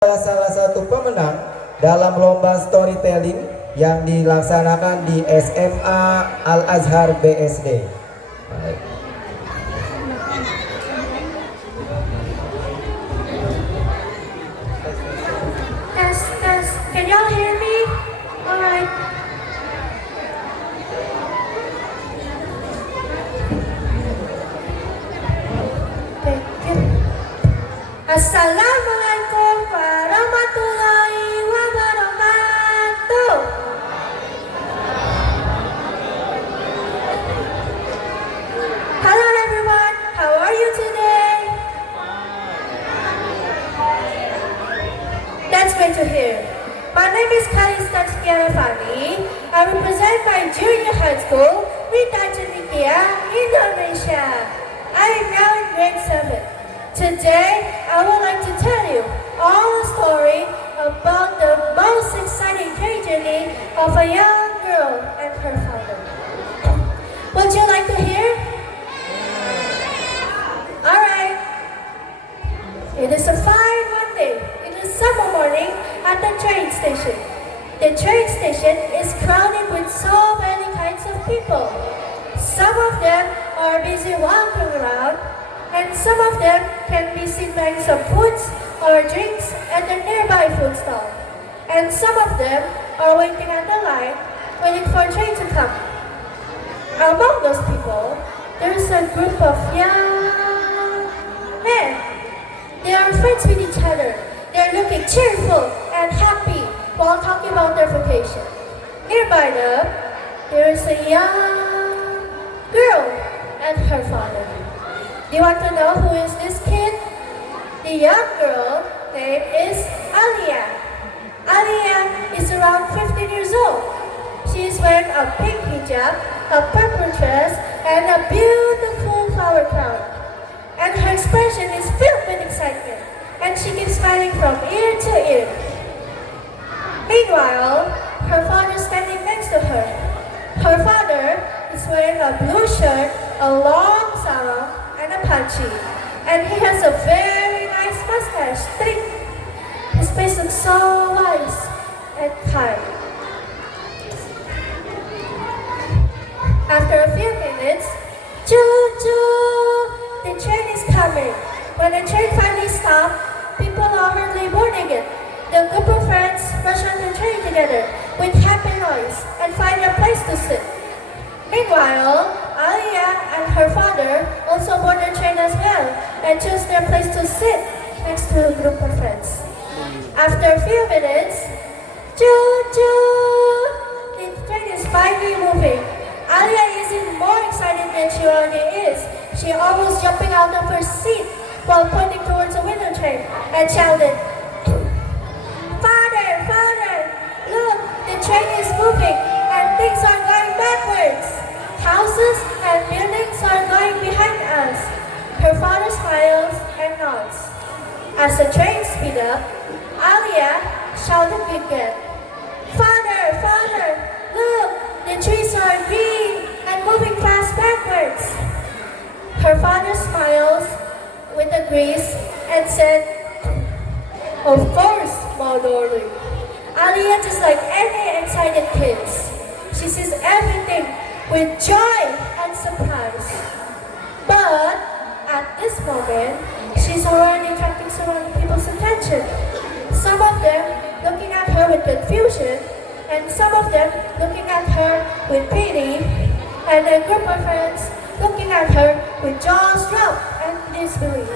adalah salah satu pemenang dalam lomba storytelling yang dilaksanakan di SMA Al-Azhar BSD. Baik. Test. Can y'all hear me? Alright. Assalamualaikum warahmatullahi wabarakatuh. Hello everyone, how are you today? That's great to hear. My name is Calista. I represent my junior high school, Mitra Cendekia Indonesia. I am now in grade 7. Today, I would like to tell you all a story about the most exciting tragedy of a young girl and her father. Would you like to hear? Alright. It is a fine Monday. It is summer morning at the train station. The train station is crowded with so many kinds of people. Some of them are busy walking around, and some of them can be seen buying some foods or drinks at the nearby food stall. And some of them are waiting on the line, waiting for a train to come. Among those people, there is a group of young men. They are friends with each other. They are looking cheerful and happy while talking about their vacation. Nearby them, there is a young girl and her father. Do you want to know who is this kid? The young girl name is Alia. Alia is around 15 years old. She is wearing a pink hijab, a purple dress, and a beautiful flower crown. And her expression is filled with excitement, and she keeps smiling from ear to ear. Meanwhile, her father is standing next to her. Her father is wearing a blue shirt, a long sarong, and a panchi. And he has a very nice mustache. His face looks so wise and kind. After a few minutes, choo-choo, the train is coming. When the train finally stops, people are hardly boarding it. The group of friends rush on the train together with happy noise and find a place to sit. Meanwhile, Alia and her father also board the train as well and choose their place to sit next to a group of friends. After a few minutes, choo-choo, the train is finally moving. Alia is even more excited than she already is. She almost jumping out of her seat while pointing towards the window train and shouted, Father, look, the train is moving and things are going backwards. Houses and buildings are going behind us. Her father smiles and nods. As the train speeds up, Alia shouted again, Father, look, the trees are green and moving fast backwards. Her father smiles with agrees and said, Of course, my darling. Alia just like any excited kids. She sees everything with joy and surprise. But at this moment, she's already attracting surrounding people's attention. Some of them looking at her with confusion, and some of them looking at her with pity, and a group of friends looking at her with jaws dropped and disbelief.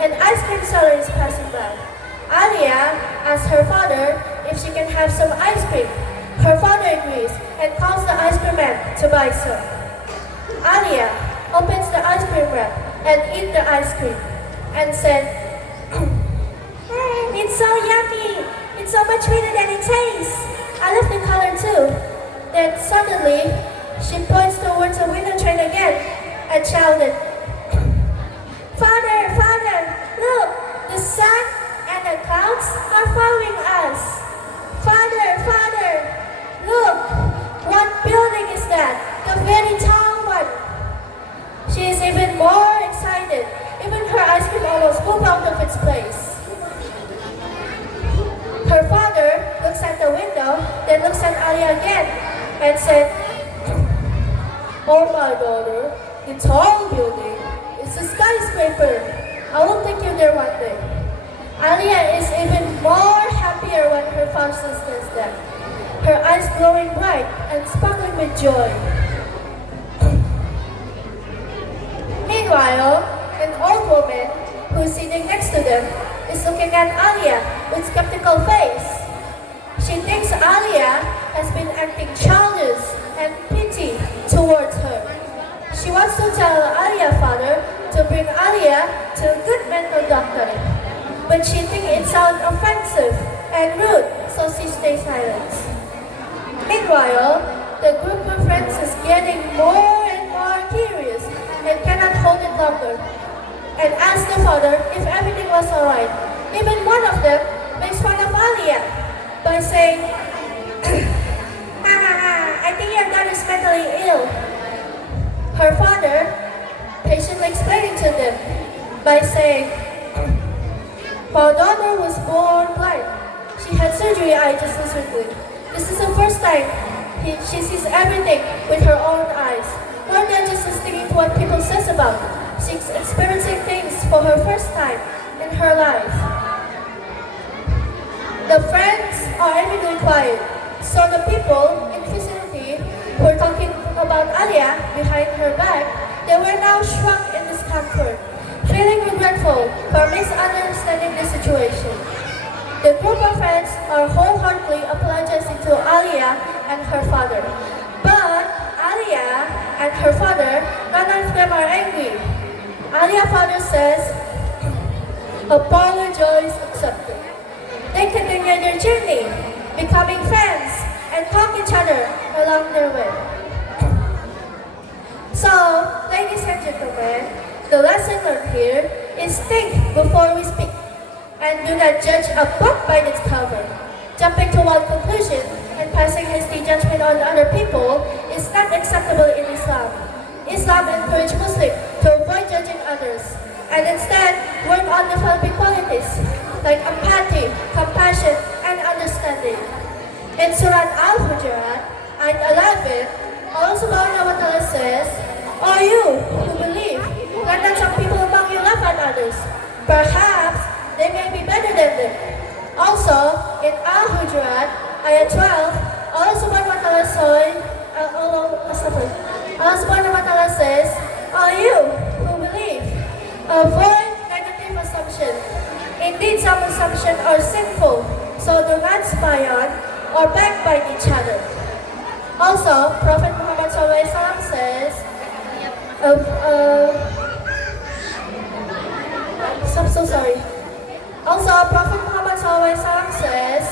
An ice cream seller is passing by. Alia asks her father if she can have some ice cream. Her father agrees and calls the ice cream man to buy some. Alia opens the ice cream wrap and eats the ice cream and said, It's so yummy! It's so much sweeter than it tastes! I love the color too. Then suddenly, she points towards the window train again and shouted, Father, look! The sun and the clouds are following us! Father, look! What building is that? The very tall one! She is even more excited. Even her ice cream almost moved out of its place. Alia again and said, "Oh my daughter, the tall building is a skyscraper. I will take you there one day." Alia is even more happier when her father says that, her eyes glowing bright and sparkling with joy. Meanwhile, an old woman who is sitting next to them is looking at Alia with skeptical face. She thinks Alia has been acting childish and pity towards her. She wants to tell Alia's father to bring Alia to a good mental doctor, but she thinks it sounds offensive and rude, so she stays silent. Meanwhile, the group of friends is getting more and more curious and cannot hold it longer, and ask the father if everything was alright. Even one of them makes fun of Alia by saying, "I think your daughter is mentally ill." Her father patiently explaining to them by saying, "My daughter was born blind. She had surgery just recently. This is the first time she sees everything with her own eyes, more than just listening to what people says about her. She's experiencing things for her first time in her life." The friends are immediately quiet, so the people in the vicinity who were talking about Alia behind her back, they were now shrunk in discomfort, feeling regretful for misunderstanding the situation. The group of friends are wholeheartedly apologizing to Alia and her father. But Alia and her father, none of them are angry. Alia's father says, "Apologize accepted." They continue their journey, becoming friends and help each other along their way. So, ladies and gentlemen, the lesson learned here is think before we speak, and do not judge a book by its cover. Jumping to one conclusion and passing hasty judgment on other people is not acceptable in Islam. Islam encourages Muslims to avoid judging others, and instead work on developing qualities like empathy, compassion, and understanding. In Surah Al-Hujurat, ayat 11, Allah Subhanahu wa Ta'ala says, "O you who believe, let not some people among you laugh at others. Perhaps they may be better than them." Also, in Al-Hujurat, ayat 12, Allah Subhanahu wa Ta'ala says, "O you who believe, avoid negative assumption. Indeed, some assumptions are sinful, so do not spy on or backbite each other." Also, Prophet Muhammad SAW says, I'm so sorry. Also, Prophet Muhammad SAW says,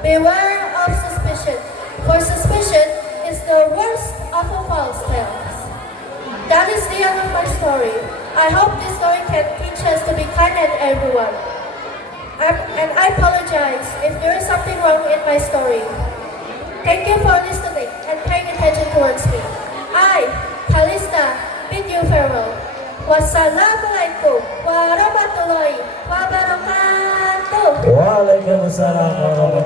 "Beware of suspicion, for suspicion is the worst of all false tales." That is the end of my story. I hope this story can teach us to be kind to everyone. And I apologize if there is something wrong in my story. Thank you for listening and paying attention towards me. I, Calista, bid you farewell. Wassalamualaikum warahmatullahi wabarakatuh. Waalaikumsalam warahmatullahi